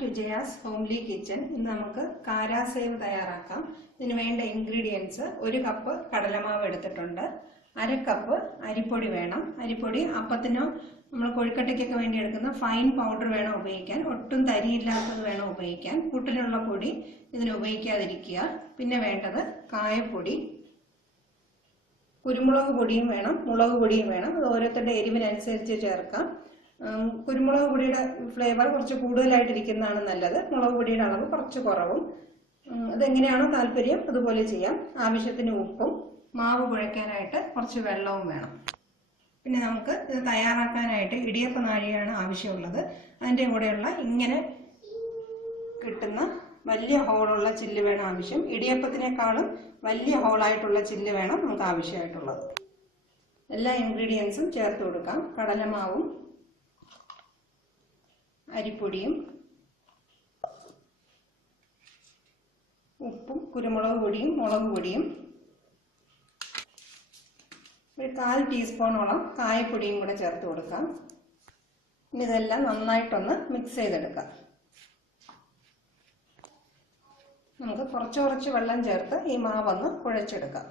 To Jaya's homely kitchen. ഇന്ന് നമുക്ക് കാരാസേവ് തയ്യാറാക്കാം. ഇതിന് വേണ്ട ഇൻഗ്രീഡിയൻസ്: 1 കപ്പ് കടലമാവ് എടുത്തിട്ടുണ്ട്, 1/2 കപ്പ് അരിപ്പൊടി വേണം. അരിപ്പൊടി അപ്പത്തിനോ നമ്മൾ കൊഴുക്കട്ടയ്ക്കൊക്കെ വേണ്ടി എടുക്കുന്ന ഫൈൻ പൗഡർ വേണം ഉപയോഗിക്കാൻ. ഒട്ടും തരിയില്ലാത്തത് വേണം ഉപയോഗിക്കാൻ. പുട്ടിനുള്ള പൊടി ഇതിന് ഉപയോഗിക്കാതിരിക്കുക. പിന്നെ വേണ്ടത് കായപ്പൊടി, കുരുമുളക് പൊടിയും വേണം, മുളക് പൊടിയും വേണം. അത് ഓരോരുത്തരുടെ എരിവിനനുസരിച്ച് ചേർക്കാം. കുരുമുളക് പൊടിയുടെ ഫ്ലേവർ കുറച്ച് കൂടുതലായിട്ടിരിക്കുന്നതാണ് നല്ലത്. മുളക് പൊടിയുടെ അളവ് കുറച്ച് കുറവും. അതെങ്ങനെയാണോ താല്പര്യം അതുപോലെ ചെയ്യാം. ആവശ്യത്തിന് ഉപ്പും മാവ് കുഴയ്ക്കാനായിട്ട് കുറച്ച് വെള്ളവും വേണം. പിന്നെ നമുക്ക് ഇത് തയ്യാറാക്കാനായിട്ട് ഇടിയപ്പ നാഴികയാണ് ആവശ്യമുള്ളത്. അതിൻ്റെ കൂടെയുള്ള ഇങ്ങനെ കിട്ടുന്ന വലിയ ഹോളുള്ള ചില്ല് വേണം ആവശ്യം. ഇടിയപ്പത്തിനേക്കാളും വലിയ ഹോളായിട്ടുള്ള ചില്ല് വേണം നമുക്ക് ആവശ്യമായിട്ടുള്ളത്. എല്ലാ ഇൻഗ്രീഡിയൻസും ചേർത്ത് കൊടുക്കാം. കടലമാവും അരിപ്പൊടിയും ഉപ്പും കുരുമുളക് പൊടിയും മുളക് പൊടിയും ഒരു 1/4 ടീസ്പൂണോളം കായപ്പൊടിയും കൂടെ ചേർത്ത് കൊടുക്കാം. ഇനി ഇതെല്ലാം നന്നായിട്ടൊന്ന് മിക്സ് ചെയ്തെടുക്കാം. നമുക്ക് കുറച്ച് വെള്ളം ചേർത്ത് ഈ മാവൊന്ന് കുഴച്ചെടുക്കാം.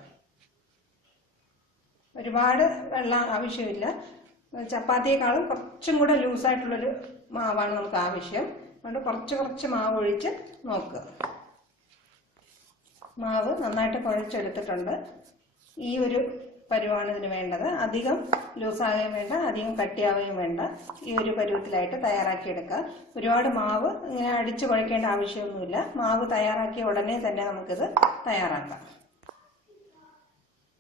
ഒരുപാട് വെള്ളം ആവശ്യമില്ല. ചപ്പാത്തിയേക്കാളും കുറച്ചും കൂടെ ലൂസായിട്ടുള്ളൊരു മാവാണ് നമുക്ക് ആവശ്യം. അതുകൊണ്ട് കുറച്ച് മാവ് ഒഴിച്ച് നോക്കുക. മാവ് നന്നായിട്ട് കുഴച്ചെടുത്തിട്ടുണ്ട്. ഈ ഒരു പരുവാണ് ഇതിന് വേണ്ടത്. അധികം ലൂസാകുകയും വേണ്ട, അധികം കട്ടിയാവുകയും വേണ്ട. ഈ ഒരു പരുവത്തിലായിട്ട് തയ്യാറാക്കിയെടുക്കുക. ഒരുപാട് മാവ് ഇങ്ങനെ അടിച്ചു കുഴക്കേണ്ട ആവശ്യമൊന്നുമില്ല. മാവ് തയ്യാറാക്കിയ ഉടനെ തന്നെ നമുക്കിത് തയ്യാറാക്കാം.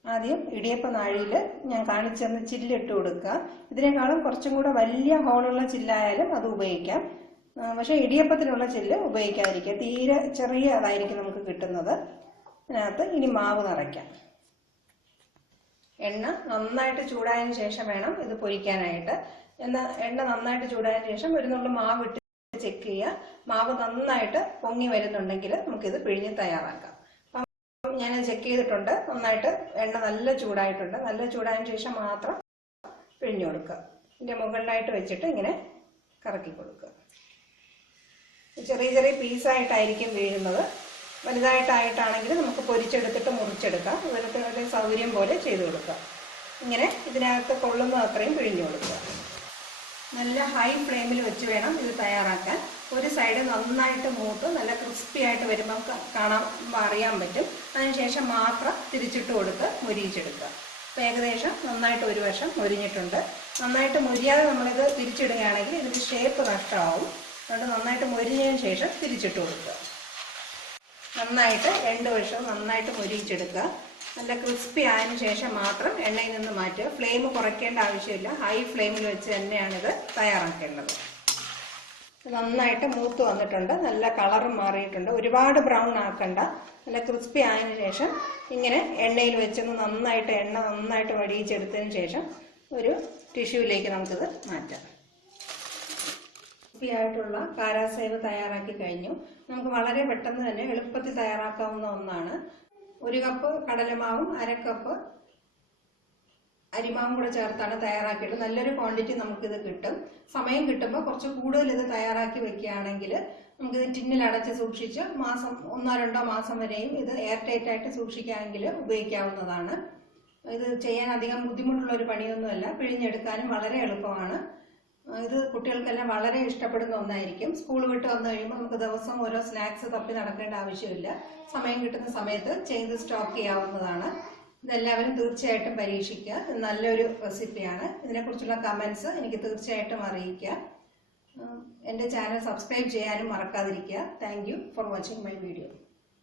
ആദ്യം ഇടിയപ്പ നാഴിയിൽ ഞാൻ കാണിച്ചെന്ന് ചില്ലിട്ട് കൊടുക്കുക. ഇതിനേക്കാളും കുറച്ചും കൂടെ വലിയ ഹോളുള്ള ചില്ലായാലും അത് ഉപയോഗിക്കാം. പക്ഷേ ഇടിയപ്പത്തിനുള്ള ചില്ല് ഉപയോഗിക്കാതിരിക്കുക. തീരെ ചെറിയ അതായിരിക്കും നമുക്ക് കിട്ടുന്നത്. അതിനകത്ത് ഇനി മാവ് നിറയ്ക്കാം. എണ്ണ നന്നായിട്ട് ചൂടായതിനു ശേഷം വേണം ഇത് പൊരിക്കാനായിട്ട്. എണ്ണ നന്നായിട്ട് ചൂടായതിനു ശേഷം ഒരു നുള്ളു മാവ് ഇട്ട് ചെക്ക് ചെയ്യുക. മാവ് നന്നായിട്ട് പൊങ്ങി വരുന്നുണ്ടെങ്കിൽ നമുക്കിത് പിഴിഞ്ഞ് തയ്യാറാക്കാം. ഞാൻ ചെക്ക് ചെയ്തിട്ടുണ്ട്. നന്നായിട്ട് എണ്ണ നല്ല ചൂടായിട്ടുണ്ട്. നല്ല ചൂടായതിനു ശേഷം മാത്രം പിഴിഞ്ഞു കൊടുക്കുക. ഇതിൻ്റെ മുകളിലായിട്ട് വെച്ചിട്ട് ഇങ്ങനെ കറക്കി കൊടുക്കുക. ചെറിയ പീസായിട്ടായിരിക്കും വീഴുന്നത്. വലുതായിട്ടാണെങ്കിൽ നമുക്ക് പൊരിച്ചെടുത്തിട്ട് മുറിച്ചെടുക്കാം. ഇവരുടെ സൗകര്യം പോലെ ചെയ്തു കൊടുക്കുക. ഇങ്ങനെ ഇതിനകത്ത് കൊള്ളുന്ന അത്രയും പിഴിഞ്ഞു കൊടുക്കുക. നല്ല ഹൈ ഫ്ലെയിമിൽ വെച്ച് വേണം ഇത് തയ്യാറാക്കാൻ. ഒരു സൈഡ് നന്നായിട്ട് മൂത്ത് നല്ല ക്രിസ്പി ആയിട്ട് വരുമ്പോൾ കാണാൻ അറിയാൻ പറ്റും. അതിനുശേഷം മാത്രം തിരിച്ചിട്ട് കൊടുത്ത് മൊരിയിച്ചെടുക്കുക. അപ്പോൾ ഏകദേശം നന്നായിട്ട് ഒരു വശം മൊരിഞ്ഞിട്ടുണ്ട്. നന്നായിട്ട് മൊരിയാതെ നമ്മളിത് തിരിച്ചിടുകയാണെങ്കിൽ ഇതിൻ്റെ ഷേപ്പ് നഷ്ടമാവും. അതുകൊണ്ട് നന്നായിട്ട് മൊരിഞ്ഞതിന് ശേഷം തിരിച്ചിട്ട് കൊടുക്കുക. നന്നായിട്ട് 2 വശവും നന്നായിട്ട് മൊരിയിച്ചെടുക്കുക. നല്ല ക്രിസ്പി ആയതിനു ശേഷം മാത്രം എണ്ണയിൽ നിന്ന് മാറ്റുക. ഫ്ലെയിം കുറയ്ക്കേണ്ട ആവശ്യമില്ല. ഹൈ ഫ്ലെയിമിൽ വെച്ച് തന്നെയാണിത് തയ്യാറാക്കേണ്ടത്. നന്നായിട്ട് മൂത്ത് വന്നിട്ടുണ്ട്. നല്ല കളറും മാറിയിട്ടുണ്ട്. ഒരുപാട് ബ്രൗൺ ആക്കണ്ട. നല്ല ക്രിസ്പി ആയതിനു ശേഷം ഇങ്ങനെ എണ്ണയിൽ വെച്ചൊന്ന് എണ്ണ നന്നായിട്ട് വടിയിച്ചെടുത്തതിന് ശേഷം ഒരു ടിഷ്യൂവിലേക്ക് നമുക്കിത് മാറ്റാം. ആയിട്ടുള്ള കാരാസേവ് തയ്യാറാക്കി കഴിഞ്ഞു. നമുക്ക് വളരെ പെട്ടെന്ന് തന്നെ എളുപ്പത്തിൽ തയ്യാറാക്കാവുന്ന ഒന്നാണ്. 1 കപ്പ് കടലമാവും 1/2 കപ്പ് അരിമാവും കൂടെ ചേർത്താണ് തയ്യാറാക്കിയിട്ട് നല്ലൊരു ക്വാണ്ടിറ്റി നമുക്കിത് കിട്ടും. സമയം കിട്ടുമ്പോൾ കുറച്ച് കൂടുതൽ ഇത് തയ്യാറാക്കി വെക്കുകയാണെങ്കിൽ നമുക്കിത് ടിന്നിൽ അടച്ച് സൂക്ഷിച്ച് 1-2 മാസം വരെയും ഇത് എയർ ടൈറ്റ് ആയിട്ട് സൂക്ഷിക്കാമെങ്കിൽ ഉപയോഗിക്കാവുന്നതാണ്. ഇത് ചെയ്യാൻ അധികം ബുദ്ധിമുട്ടുള്ള ഒരു പണിയൊന്നുമല്ല. പിഴിഞ്ഞെടുക്കാനും വളരെ എളുപ്പമാണ്. ഇത് കുട്ടികൾക്കെല്ലാം വളരെ ഇഷ്ടപ്പെടുന്ന ഒന്നായിരിക്കും. സ്കൂൾ വിട്ട് വന്നു കഴിയുമ്പോൾ നമുക്ക് ദിവസം ഓരോ സ്നാക്സ് തപ്പി നടക്കേണ്ട ആവശ്യമില്ല. സമയം കിട്ടുന്ന സമയത്ത് ചെയ്ത് സ്റ്റോക്ക് ചെയ്യാവുന്നതാണ്. ഇതെല്ലാവരും തീർച്ചയായിട്ടും പരീക്ഷിക്കുക. ഇത് നല്ലൊരു റെസിപ്പിയാണ്. ഇതിനെക്കുറിച്ചുള്ള കമൻസ് എനിക്ക് തീർച്ചയായിട്ടും അറിയിക്കുക. എൻ്റെ ചാനൽ സബ്സ്ക്രൈബ് ചെയ്യാനും മറക്കാതിരിക്കുക. Thank you for watching my video.